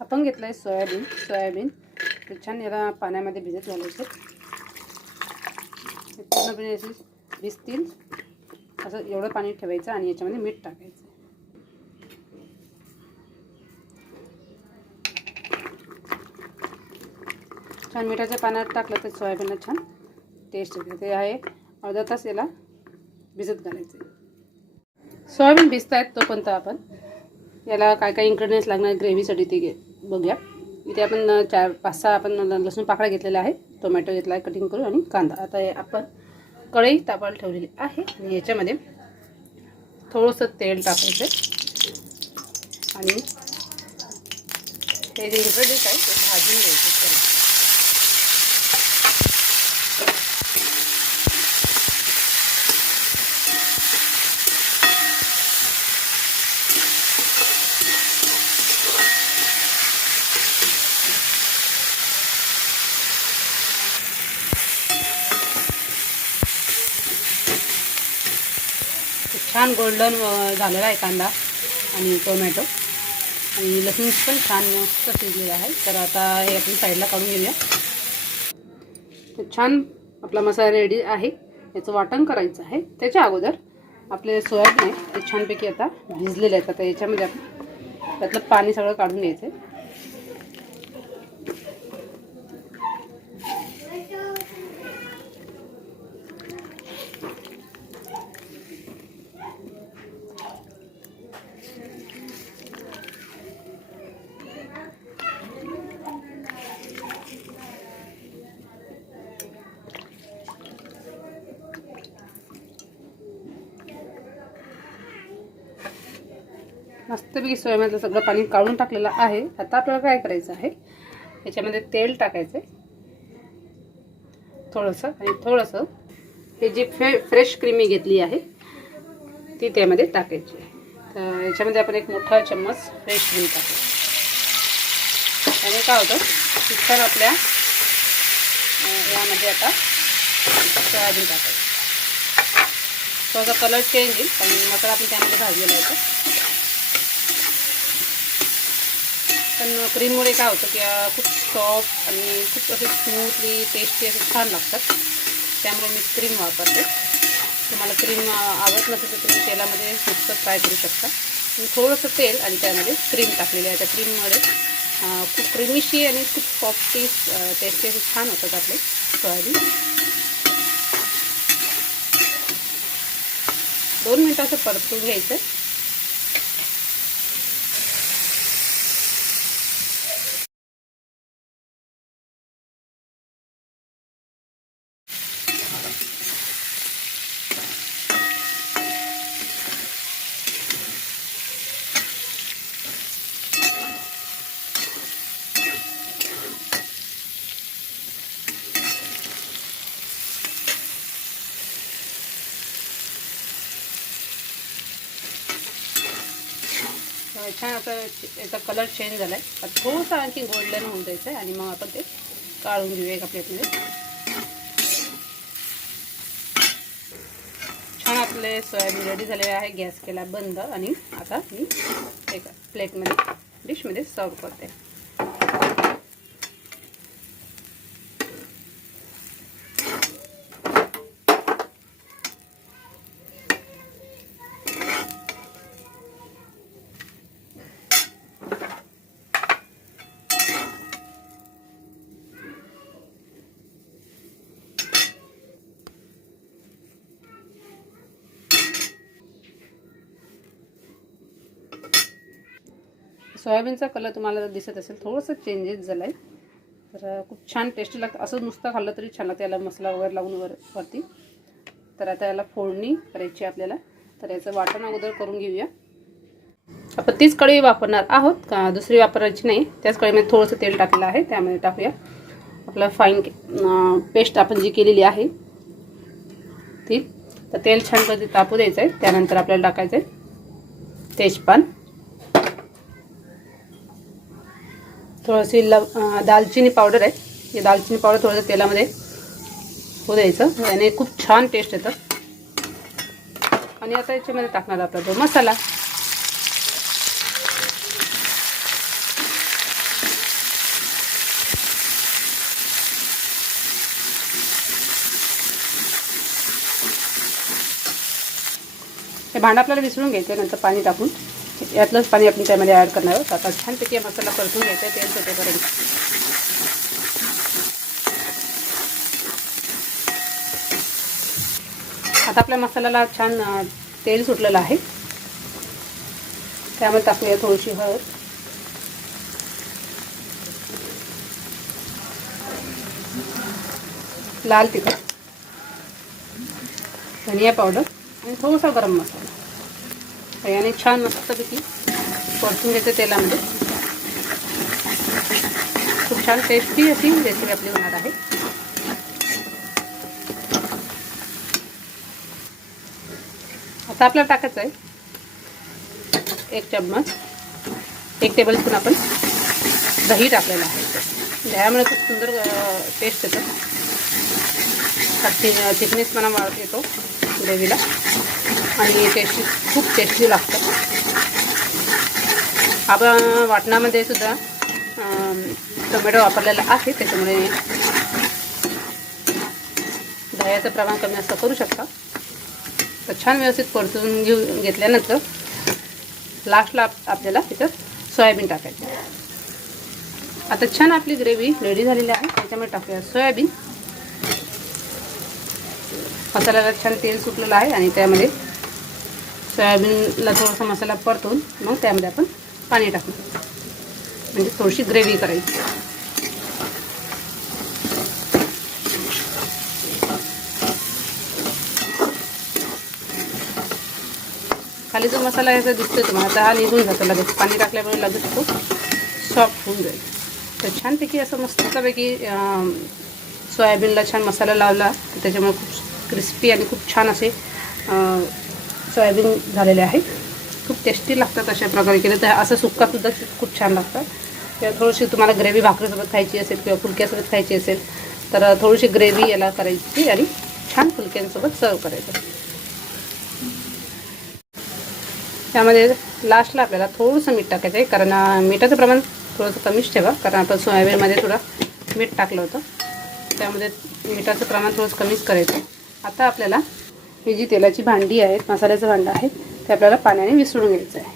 आपण घेतलं आहे सोयाबीन. सोयाबीन ते छान याला पाण्यामध्ये भिजत घालायचं. पूर्णपणे असे भिजतील. असं एवढं पाणी ठेवायचं आणि याच्यामध्ये मीठ टाकायचं. छान मिठाच्या पाण्यात टाकलं तर सोयाबीनला छान टेस्ट येते. ते आहे अर्धा तास याला भिजत घालायचं. सोयाबीन भिजत आहेत तोपर्यंत आपण याला काय काय इन्ग्रेडियंट्स लागणार ग्रेव्हीसाठी ते घे बघूया. इथे आपण चार पाच सहा आपण ल- लसूण पाकळा घेतलेला आहे टोमॅटो घेतला आहे कटिंग करू आणि कांदा. आता आपण कढई तापायला ठेवलेली आहे. आणि याच्यामध्ये थोडंसं तेल टाकायचं आणि हे जे इन्ग्रेडियंट्स आहे ते भाजून घ्यायचे. छान गोल्डन झालेला आहे कांदा आणि टोमॅटो. आणि लसूण पण छान मस्त शिजलेलं आहे. तर आता हे आपण साईडला काढून घेऊया. तर छान आपला मसाला रेडी आहे. याचं वाटण करायचं आहे. त्याच्या अगोदर आपले सोयाबीन आहे ते छानपैकी आता भिजलेले आहेत. आता याच्यामध्ये आपण त्यातलं पाणी सगळं काढून घ्यायचं आहे मस्तपैकी सोयाबीनचं सगळं पाणी काढून टाकलेलं आहे. आता आपल्याला काय करायचं आहे? याच्यामध्ये तेल टाकायचं आहे थोडंसं आणि थोडंसं हे जी फ्रे फ्रेश क्रीमी घेतली आहे ती त्यामध्ये टाकायची आहे. तर याच्यामध्ये आपण एक मोठा चम्मच फ्रेश क्रीम टाकू त्यामुळे काय होतं? चिकन आपल्या यामध्ये आता सोयाबीन टाकायचं. थोडासा कलर चेंज येईल कारण मसाला आपण त्यामध्ये भाजलेला आहे पण क्रीममुळे काय होतं की खूप सॉफ्ट आणि खूप असे स्मूथली टेस्टी असे छान लागतात. त्यामुळे मी क्रीम वापरते. तुम्हाला क्रीम आवडत नसेल तर तुम्ही तेलामध्ये नुसतं फ्राय करू शकता. मी थोडंसं तेल आणि त्यामध्ये क्रीम टाकलेली आहे. त्या क्रीममुळे खूप क्रीमिशी आणि खूप सॉफ्टी टेस्टी असे छान होतात आपले सोयाबीन दोन मिनटं असं परतून घ्यायचं छान असं याचा कलर चेंज झाला आहे थोडंसं आणखी गोल्डन होऊन द्यायचं आहे आणि मग आपण ते काढून घेऊया एका प्लेटमध्ये छान आपले सोयाबीन रेडी झालेले आहे. गॅस केला बंद आणि आता मी एका प्लेटमध्ये डिशमध्ये सर्व करते. सोयाबीनचा कलर तुम्हाला दिसत असेल थोडंसं चेंजेस झाला आहे तर खूप छान टेस्टी लागतं. असं नुसतं खाल्लं तरी छान लागतं. याला मसाला वगैरे लावून वर वरती. तर आता याला फोडणी करायची आपल्याला. तर याचं वाटण अगोदर करून घेऊया. आपण तीच कढई वापरणार आहोत का? दुसरी वापरायची नाही. त्याच कढईमध्ये थोडंसं तेल टाकलेलं आहे. त्यामध्ये टाकूया. आपलं फाईन पेस्ट आपण जी केलेली आहे ती. तर तेल छान कधी तापू द्यायचं आहे त्यानंतर आपल्याला टाकायचं आहे तेजपान. थोडीशी लव दालचिनी पावडर आहे. हे दालचिनी पावडर थोडंसं तेलामध्ये होऊ द्यायचं. आणि खूप छान टेस्ट येतं. आणि आता याच्यामध्ये टाकणार आपला तो मसाला. हे भांडं आपल्याला विसरून घ्यायचं नंतर पाणी टाकून. यातलंच पाणी आपण त्यामध्ये ॲड करणार आहोत. आता छानपैकी मसाला परतून घ्यायचा आहे तेल सुटेपर्यंत. आता आपल्या मसाल्याला छान तेल सुटलेलं आहे. त्यामध्ये टाकूया थोडीशी हळद. लाल तिखट. धनिया पावडर आणि थोडासा गरम मसाला. याने छान मस्तपैकी परतून घेते तेलामध्ये. खूप छान टेस्टी अशी रेसिपी आपली होणार आहे. आता आपल्याला टाकायचं आहे एक चम्मच एक टेबलस्पून आपण दही टाकलेलं आहे. दह्यामुळे खूप सुंदर टेस्ट येतो. थिकनेसपणा वाढ येतो ग्रेव्हीला आणि टेस्टी खूप टेस्टी लागतं. आपण वाटणामध्ये सुद्धा टोमॅटो वापरलेला आहे त्याच्यामुळे दह्याचं प्रमाण कमी असं करू शकता. तर छान व्यवस्थित परतून घेऊ घेतल्यानंतर लास्टला आपल्याला त्याच्यात सोयाबीन टाकायचं. आता छान आपली ग्रेव्ही रेडी झालेली आहे. त्याच्यामुळे टाकूया सोयाबीन. मसाल्याला छान तेल सुटलेलं आहे आणि त्यामध्ये सोयाबीनला थोडासा मसाला परतून मग त्यामध्ये आपण पाणी टाकू म्हणजे थोडीशी ग्रेव्ही करायची. खाली जो मसाला आहे दिसतोय तुम्हाला तर हा निघून जातो लगेच. पाणी टाकल्यामुळे लगेच तो सॉफ्ट होऊन जाईल. तर छानपैकी असं मस्तपैकी सोयाबीनला छान मसाला लावला. त्याच्यामुळे खूप क्रिस्पी आणि खूप छान असे सोयाबीन झालेले आहेत खूप टेस्टी लागतात अशा प्रकारे केलं. तर असं सुक्कासुद्धा खूप छान लागतात. किंवा थोडीशी तुम्हाला ग्रेव्ही भाकरीसोबत खायची असेल किंवा फुलक्यासोबत खायची असेल तर थोडीशी ग्रेव्ही याला करायची आणि छान फुलक्यांसोबत सर्व करायचं. त्यामध्ये लास्टला आपल्याला थोडंसं मीठ टाकायचं आहे. कारण मिठाचं प्रमाण थोडंसं कमीच ठेवा. कारण आपण सोयाबीनमध्ये थोडं मीठ टाकलं होतं. त्यामध्ये मिठाचं प्रमाण थोडंसं कमीच करायचं. आता आपल्याला ही जी तेलाची भांडी आहेत मसाल्याचं भांडं आहे ते आपल्याला पाण्याने विसरून घ्यायचं आहे.